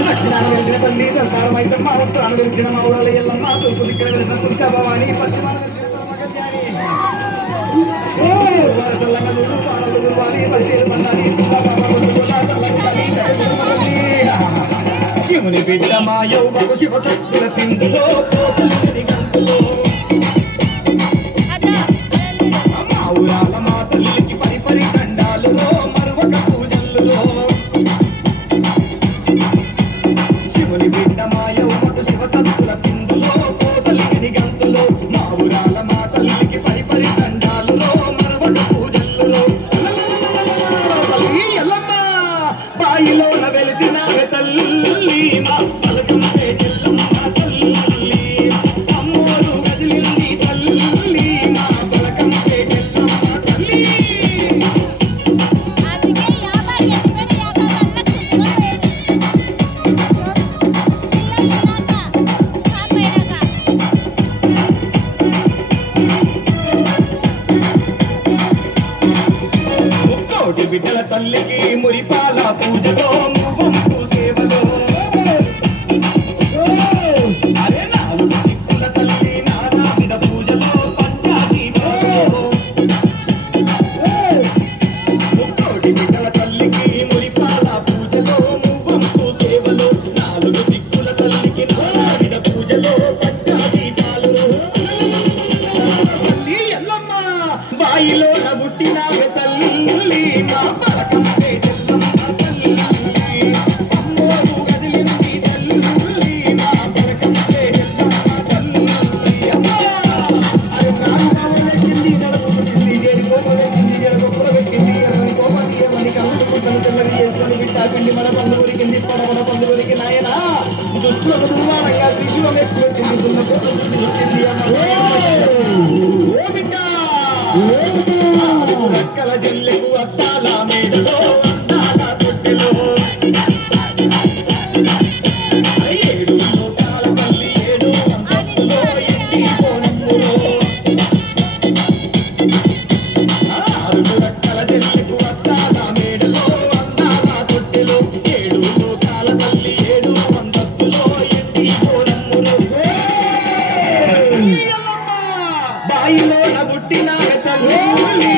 దక్షిణాన వెలిసిన తల్లి సర్కార మైసమ్మ ఉత్తరాన వెలిసిన మా ఊరల ఎల్లమ్మ తూర్పు దిక్కున వెలిసిన పులిక భవాని పశ్చిమాన వెలిసిన పరమ కళ్యాణి చల్లగా నువ్వు పాలలు గురువాలి మసీదు మందాని శివుని బిడ్డ మా యౌవకు శివ శక్తుల సింధులో గంతులో మా ఊరాల మా తల్లికి పరిపరి దండాలులో మరువక పూజల్లో శివుని బిడ్డ మా యౌవకు శివ శక్తుల సింధులో కోతలిని గంతులో మా ఊరాల మా తల్లికి పరిపరి దండాలులో మరువక పూజల్లో తల్లి ఎల్లమ్మ బాయిలోన వెలిసిన తల్లి మా పలకం ఎల్లమ్మ తల్లి అమ్మోరు గదిలింది తల్లి మా పలకం ఎల్లమ్మ తల్లి కోటి బిడ్డల తల్లికి మురిపాల పూజలో మువ్వంపు సేవలో అరే నాలుగు దిక్కుల తల్లి నానావిధ పూజలో పంచాదీపో కోటి బిడ్డల తల్లికి మురిపాల పూజలో మువ్వంపు సేవలో నాలుగు దిక్కుల తల్లికి నానావిధ పూజలో పంచాదీపాలు తల్లి ఎల్లమ్మ బాయిలోన పుట్టిన తల్లి మా పలకం ఎల్లమ్మ తల్లి అమ్మోరు గదిలింది తల్లి మా పలకం ఎల్లమ్మ తల్లి అమ్మా అరే ప్రాణావలెచ్చింది నడుపుకుంది చేరుకోవలెచ్చింది జరగొప్పబెట్టింది ఎవరి కోపది ఎవరి కళ్ళు పుట్టలు తెల్లవి చేసుకొని బిడ్డ పిండి మన పండు కొరికింది పడమన పండు కొరికి నాయనా దుష్టులకు దుర్మానంగా త్రిశూలం ఎక్కువెట్టింది దున్న కోట చుట్టి చుట్టింది అమ్మ ఓ బిడ్డ రక్కల చెల్లెకు అత్తాల మేడలో అత్తాల తొట్టెలో ఏడు లోకాల తల్లి ఏడు అంతస్తులో ఇంటి కోణములో ఆరు రక్కల చెల్లెకు అత్తాల మేడలో అత్తాల తొట్టెలో ఏడు లోకాల తల్లి ఏడు అంతస్తులో ఇంటి కోణములో బాయిలోన పుట్టిన తల్లి